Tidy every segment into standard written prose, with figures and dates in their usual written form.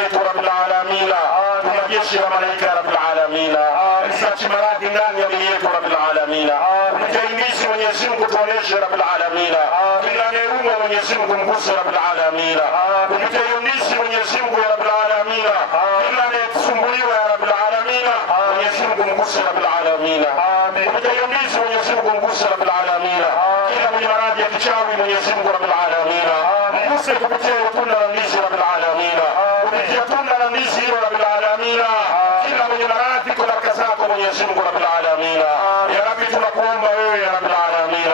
رب العالمين tumajeshi la malaika rabbil alamin risati maradhi ndani ya miili yetu rabbil alamin mtaimizi Mwenyezi Mungu tuoneshe rabbil alamin kila neema Mwenyezi Mungu mguse rabbil alamin mtaimizi Mwenyezi Mungu ya rabbil alamin kila anayesumbuliwa ya rabbil alamin Mwenyezi Mungu mguse rabbil alamin mtaimizi Mwenyezi Mungu mguse rabbil alamin kila mwenye maradhi ya kichawi Mwenyezi Mungu rabbil alamin mguse kupitia tunda la ndizi rabbil alamin kupitia tunda la ndizi hilo rabbil alamin kila mwenye maradhi kwa baraka zako Mwenyezi Mungu rabbil alamin ya Rabbi tunakuomba wewe ya rabbil alamin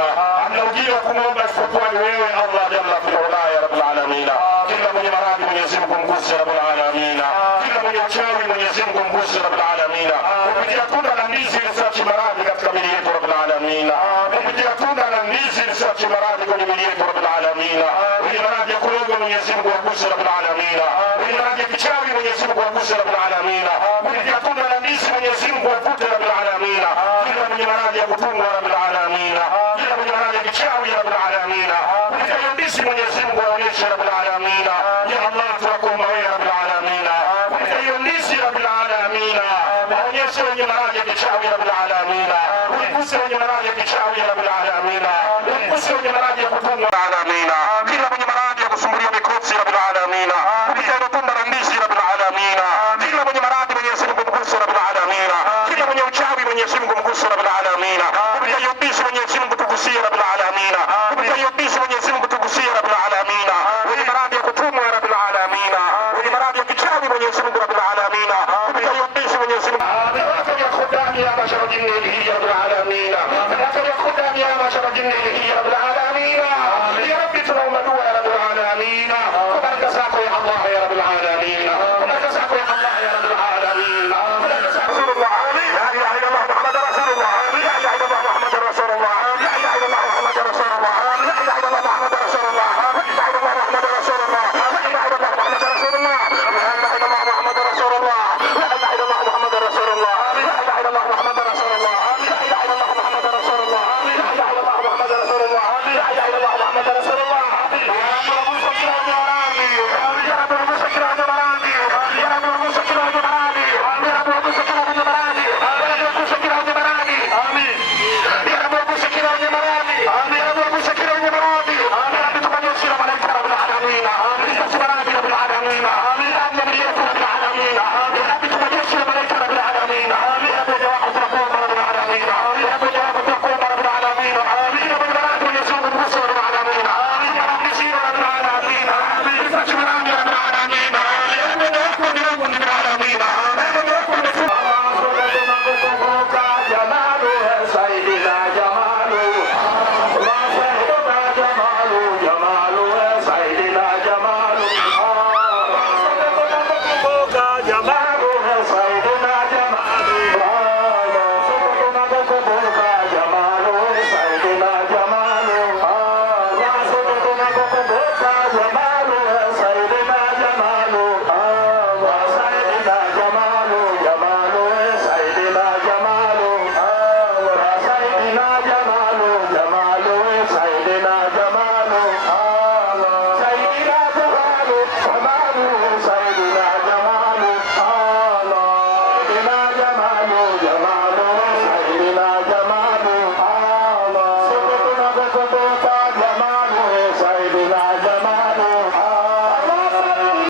amna ujira kumomba isipokuwa ni wewe Allah jalla fi ula ya rabbil alamin kila mwenye maradhi Mwenyezi Mungu mguse rabbil alamin kila mwenye uchawi Mwenyezi Mungu mguse rabbil alamin kupitia tunda la ndizi lisachi maradhi katika miili yetu rabbil alamin kupitia tunda la ndizi lisachi maradhi kwenye miili yetu rabbil alamin mwenye maradhi ya kuroga Mwenyezi Mungu mguse rabbil alamin mwenye maradhi ya kichawi Mwenyezi Mungu mguse rabbil alamin kupitia tunda la ndizi Mwenyezi Mungu avute rabbil alamin kila mwenye maradhi ya kutumwa rabbil alamin kila mwenye maradhi ya kichawi rabbil alamin kupitia ndizi Mwenyezi Mungu aonyeshe rabbil alamin ya Allah tunakuomba wewe rabbil alamin kupitia ndizi rabbil alamin aonyeshe wenye maradhi ya kichawi rabbil alamin uguse wenye maradhi ya kichawi rabbil alamin uguse wenye maradhi ya kutumwa alamin kila mwenye maradhi ya kusumbulia mikosi rabbil alamin kupitia tunda la ndizi rabbil alamin kila mwenye maradhi Mwenyezi Mungu mguse rabbil alamin kila mwenye uchawi Mwenyezi Mungu mguse rabbil alamin kupitia ndizi Mwenyezi Mungu tugusie rabbil alamin kupitia ndizi Mwenyezi Mungu tugusie rabbil alamin wenye maradhi ya kutumwa rabbil alamin wenye maradhi ya kichawi Mwenyezi Mungu rabbil alamin